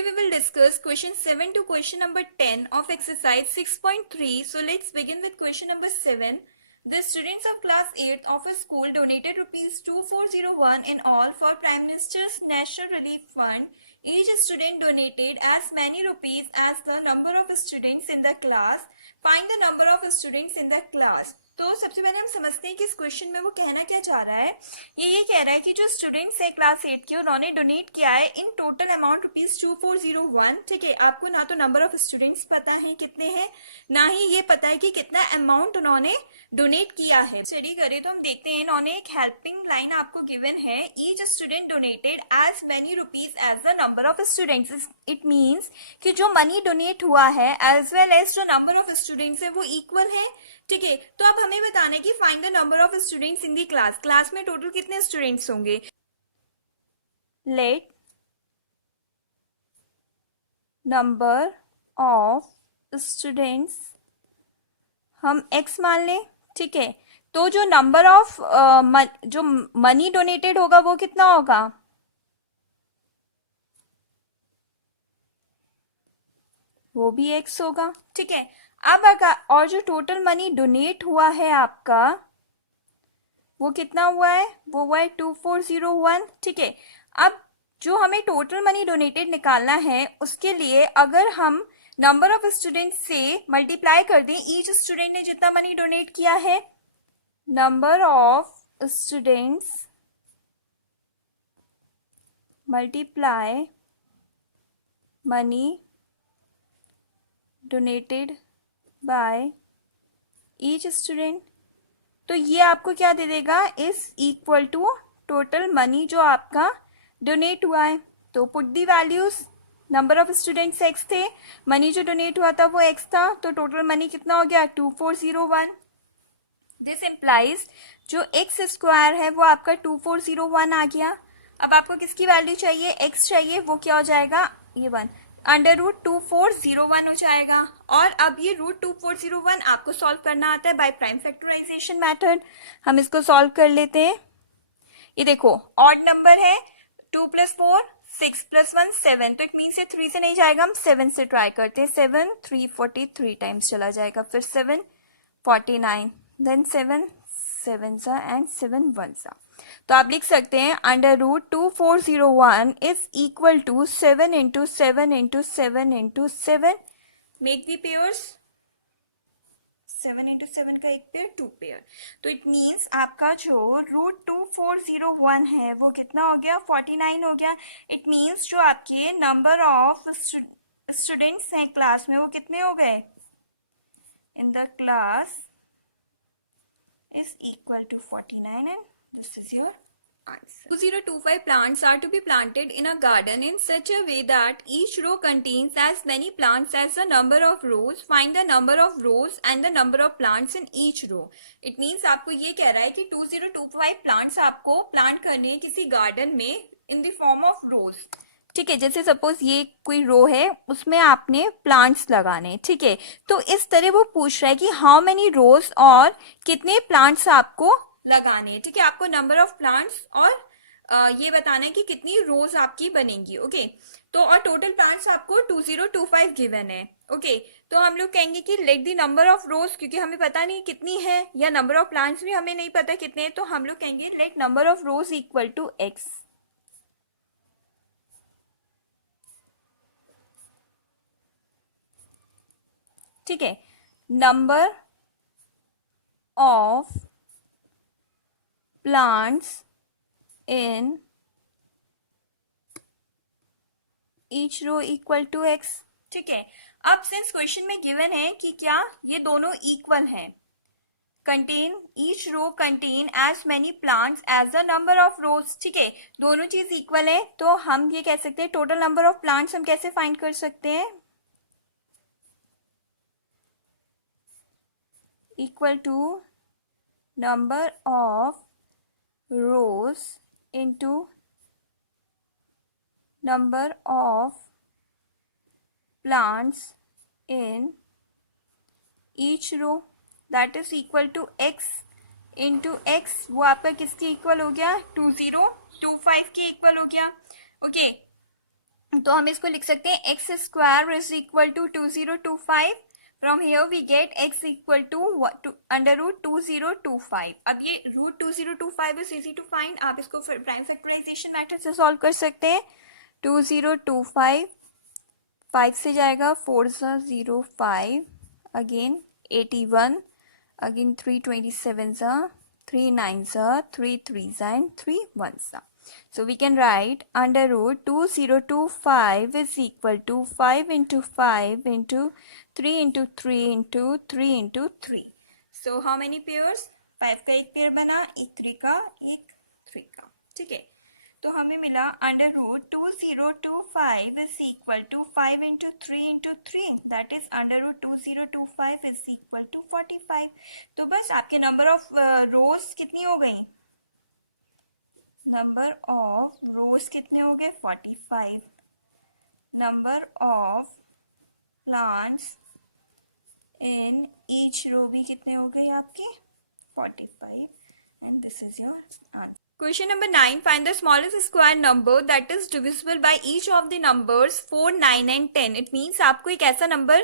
Today we will discuss question 7 to question number 10 of exercise 6.3. So let's begin with question number 7. The students of class 8th of a school donated rupees 2401 in all for Prime Minister's National Relief Fund. Each student donated as many rupees as the number of students in the class. Find the number of students in the class. तो सबसे पहले हम समझते हैं कि इस question में वो कहना क्या चाह रहा है। ये कह रहा है कि जो स्टूडेंट्स है क्लास 8 के, उन्होंने डोनेट किया है इन टोटल अमाउंट रुपीज 2401। ठीक है, आपको ना तो नंबर ऑफ स्टूडेंट्स पता है कितने हैं, ना ही ये पता है कि कितना अमाउंट उन्होंने डोनेट किया है। स्टडी करें तो हम देखते हैं, इन्होंने एक हेल्पिंग लाइन आपको गिवन है, each student donated as many rupees as the number of students. It means कि जो मनी डोनेट हुआ है एज वेल एज जो नंबर ऑफ स्टूडेंट्स है वो इक्वल है। ठीक है, तो अब हमें बताना है कि find the number of students in the class. Class में टोटल कितने स्टूडेंट्स होंगे। लेट नंबर ऑफ स्टूडेंट्स हम x मान लें। ठीक है, तो जो नंबर ऑफ जो मनी डोनेटेड होगा वो कितना होगा, वो भी x होगा। ठीक है, अब अगर और जो टोटल मनी डोनेट हुआ है आपका वो कितना हुआ है, वो हुआ है 2401। ठीक है, अब जो हमें टोटल मनी डोनेटेड निकालना है उसके लिए अगर हम नंबर ऑफ स्टूडेंट से मल्टीप्लाई कर दें, ईच स्टूडेंट ने जितना मनी डोनेट किया है, number of students multiply money donated by each student, तो ये आपको क्या दे देगा, is equal to total money जो आपका डोनेट हुआ है। तो put the values, number of students x थे, मनी जो डोनेट हुआ था वो x था, तो टोटल मनी कितना हो गया 2401। दिस इम्प्लाइज जो x स्क्वायर है वो आपका 2401 आ गया। अब आपको किसकी वैल्यू चाहिए, x चाहिए, वो क्या हो जाएगा, ये 1 अंडर रूट 2401 हो जाएगा। और अब ये रूट 2401 आपको सॉल्व करना आता है बाय प्राइम फैक्टराइजेशन मेथड। हम इसको सॉल्व कर लेते हैं। ये देखो ऑड नंबर है, 2 + 4 6 + 1 7, तो इट मीन से 3 से नहीं जाएगा, हम 7 से ट्राई करते हैं। 7 3 43 टाइम्स चला जाएगा, फिर 7 49, देन 7 7 सा एंड 7 1 सा। तो आप लिख सकते हैं under root 2401 is equal to 7 × 7 × 7 × 7। Make the pairs, 7 × 7 का एक पेयर 2 पेयर, तो इट मीन्स आपका जो रूट 2401 है वो कितना हो गया, 49 हो गया। इट मीन्स जो आपके नंबर ऑफ स्टूडेंट्स हैं क्लास में वो कितने हो गए, in the class is equal to 49, and this is your answer. 2025 plants are to be planted in a garden in such a way that each row contains as many plants as the number of rows. Find the number of rows and the number of plants in each row. It means आपको ये कह रहा है कि 2025 plants आपको plant करने हैं किसी garden में in the form of rows. ठीक है, जैसे सपोज ये कोई रो है उसमें आपने प्लांट्स लगाने, ठीक है, तो इस तरह वो पूछ रहा है कि हाउ मेनी रोज और कितने प्लांट्स आपको लगाने हैं। ठीक है, आपको नंबर ऑफ प्लांट्स और ये बताना है कि कितनी रोज आपकी बनेंगी। ओके, तो और टोटल प्लांट्स आपको 2025 गिवन है। ओके, तो हम लोग कहेंगे कि लेट दी नंबर ऑफ रोज, क्योंकि हमें पता नहीं कितनी है, या नंबर ऑफ प्लांट्स भी हमें नहीं पता कितने हैं, तो हम लोग कहेंगे let number of rows equal to x। ठीक है, number of plants in each row equal to x। ठीक है, अब सिंस क्वेश्चन में गिवन है कि क्या ये दोनों इक्वल हैं, contain each row contain as many plants as the number of rows. ठीक है, दोनों चीज इक्वल है, तो हम ये कह सकते हैं टोटल नंबर ऑफ प्लांट्स हम कैसे फाइंड कर सकते हैं, equal to number of rows into number of plants in each row, that is equal to x into x। वो आपका किसके इक्वल हो गया, 2025 के इक्वल हो गया। ओके, तो हम इसको लिख सकते हैं X square is equal to 2025. From here we get x equal to under root 2025. अब ये root 2025 is easy to find. आप इसको प्राइम फैक्टराइजेशन मेथड से सॉल्व कर सकते हैं. 2025 5 से जाएगा 4 सा 0 5 अगेन 81 अगेन 327 सा 3 9 सा 3 3 सा एंड 3 1 सा. So we can write under root 2025 is equal to 5 into 5 into 3 into 3 into 3 into 3. So how many pairs? 5 का एक पेयर बना, एक 3 का, एक 3 का. ठीक है. तो हमें मिला under root 2025 is equal to 5 into 3 into 3. That is under root 2025 is equal to 45. तो बस आपके नंबर ऑफ रोज कितनी हो गई? नंबर ऑफ रोज कितने हो गए? 45. Number of plants in each row भी कितने हो गए आपके? 45. And this is your answer. Question number 9. Find the smallest square number that is divisible by each of the numbers 4, 9 and 10. It means आपको एक ऐसा नंबर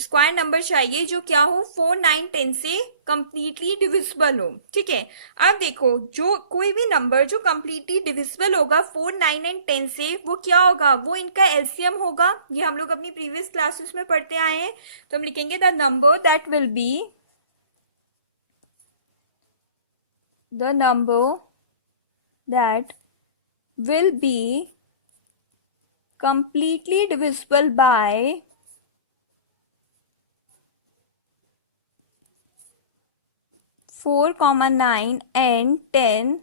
स्क्वायर नंबर चाहिए जो क्या हो 4, 9, 10 से कंप्लीटली डिविजिबल हो. ठीक है. अब देखो जो कोई भी नंबर जो कंप्लीटली डिविजिबल होगा 4, 9 एंड 10 से वो क्या होगा? वो इनका एलसीएम होगा. ये हम लोग अपनी प्रीवियस क्लासेस में पढ़ते आए हैं. तो हम लिखेंगे the number that will be the number that will be completely divisible by 4, 9 and 10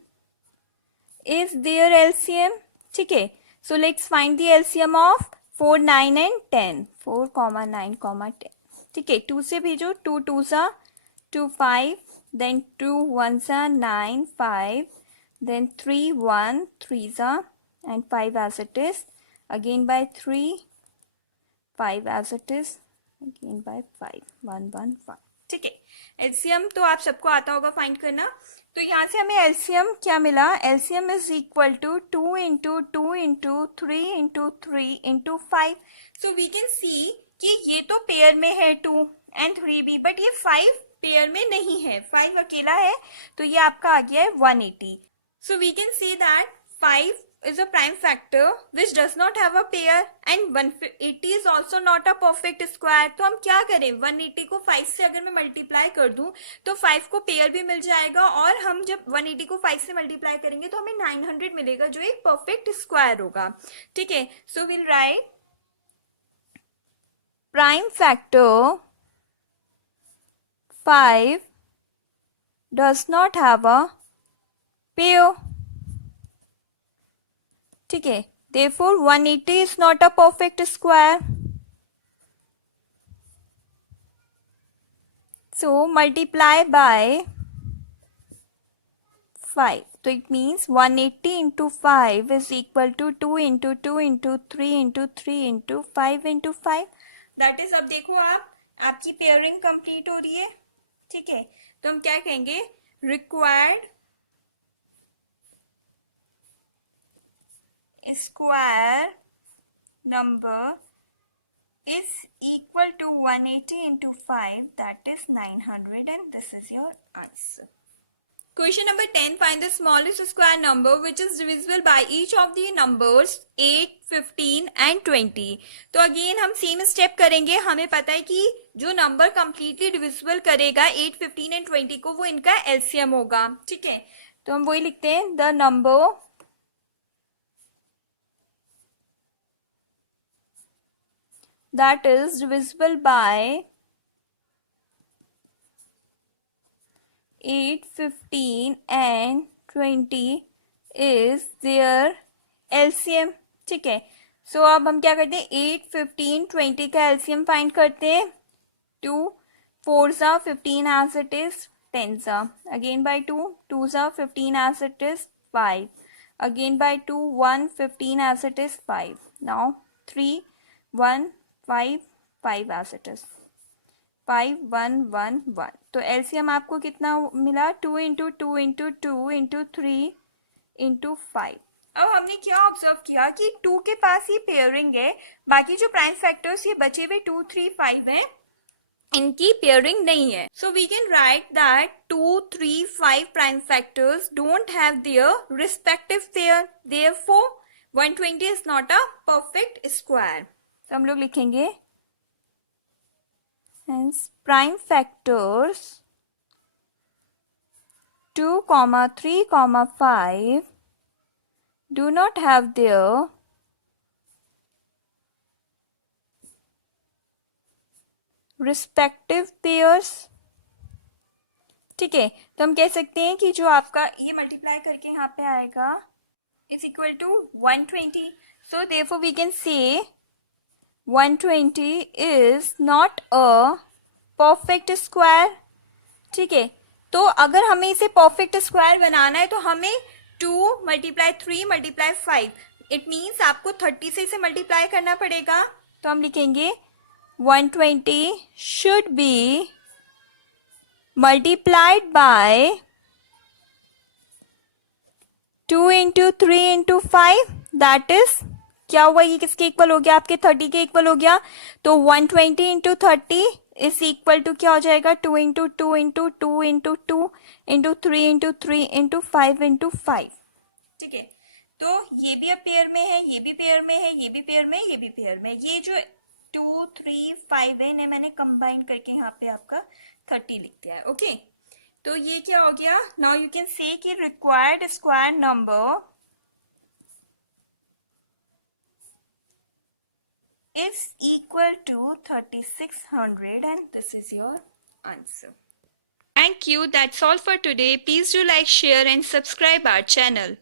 is their LCM. ठीक है. So let's find the LCM of 4, 9 and 10. 4, 9, 10. ठीक है. 2 से भेजो. 2 2 सा 2 5. Then 2 1 सा 9 5. Then 3 1 3 सा and 5 as it is. Again by 3 5 as it is. Again by 5 1 1 5. ठीक है. एलसीएम तो आप सबको आता होगा फाइंड करना. तो यहाँ से हमें एलसीएम क्या मिला? LCM is equal to 2 into 2 into 3 into 3 into 5. So we can see कि ये तो पेयर में है 2 एंड 3 भी, बट ये 5 पेयर में नहीं है. 5 अकेला है. तो ये आपका आ गया है 180. So we can see that 5 is a prime factor which does not have a pair and 180 is also not a perfect square. तो हम क्या करें? 180 को 5 से अगर मैं मल्टीप्लाई कर दूं तो 5 को पेयर भी मिल जाएगा और हम जब 180 को 5 से मल्टीप्लाई करेंगे तो हमें 900 मिलेगा जो एक परफेक्ट स्क्वायर होगा. ठीक है. So will write prime factor 5 does not have a pair. ठीक है. Therefore 180 is not a perfect square. So multiply by 5. So it means 180 into 5 is equal to 2 into 2 into 3 into 3 into 5 into 5. That is, अब देखो आप आपकी pairing complete हो रही है. ठीक है. तो हम क्या कहेंगे? Required square number is equal to 180 into 5, that is 900, and this is your answer. Question number 10. Find the smallest square number which is divisible by each of the numbers 8, 15 and 20. तो अगेन हम same step करेंगे. हमें पता है कि जो number completely divisible करेगा 8, 15 and 20 को वो इनका एलसीएम होगा. ठीक है. तो हम वही लिखते हैं the number that is divisible by 8, 15 and 20 is their LCM. ठीक है. सो अब हम क्या करते हैं? 8, 15, 20 का LCM फाइंड करते हैं. 2 4 सा 15 as it is 10 सा. Again by 2 2 सा 15 as it is 5. Again by 2 1 15 as it is 5. Now 3 1 5 5 as it is 5 1 1 1. तो एलसीएम आपको कितना मिला? 2 इंटू 2 इंटू 2 इंटू 3 इंटू 5. अब हमने क्या ऑब्जर्व किया कि 2 के पास ही पेयरिंग है, बाकी जो प्राइम फैक्टर्स ये बचे हुए 2, 3, 5 हैं, इनकी पेयरिंग नहीं है. So we can write that 2, 3, 5 prime factors don't have their respective pair, therefore 120 is not a perfect square. तो हम लोग लिखेंगे hence prime factors 2, 3, 5 do not have their respective pairs. ठीक है, तो हम कह सकते हैं कि जो आपका ये मल्टीप्लाई करके यहाँ पे आएगा is equal to 120. So therefore we can say 120 is not a perfect square. ठीक है, तो अगर हमें इसे परफेक्ट स्क्वायर बनाना है तो हमें 2 मल्टीप्लाई 3 मल्टीप्लाई 5, इट मीन्स आपको 30 से इसे मल्टीप्लाई करना पड़ेगा. तो हम लिखेंगे 120 should be multiplied by 2 into 3 into 5, that is क्या हुआ, ये किसके इक्वल हो गया, आपके 30 के इक्वल हो गया. तो 120 इंटू 30 इज इक्वल टू क्या हो जाएगा, 2 into 2 into 2 into 2 into 3 into 3 into 5 into 5. ठीक है, तो ये भी अब पेयर में है, ये भी पेयर में है, ये भी पेयर में है, ये भी पेयर में. ये जो 2, 3, 5 है इन्हें मैंने कंबाइन करके यहाँ पे आपका 30 लिख दिया है. ओके, तो ये क्या हो गया, नाउ यू कैन से कि required square number is equal to 3600 and this is your answer. Thank you. That's all for today. Please do like, share and subscribe our channel.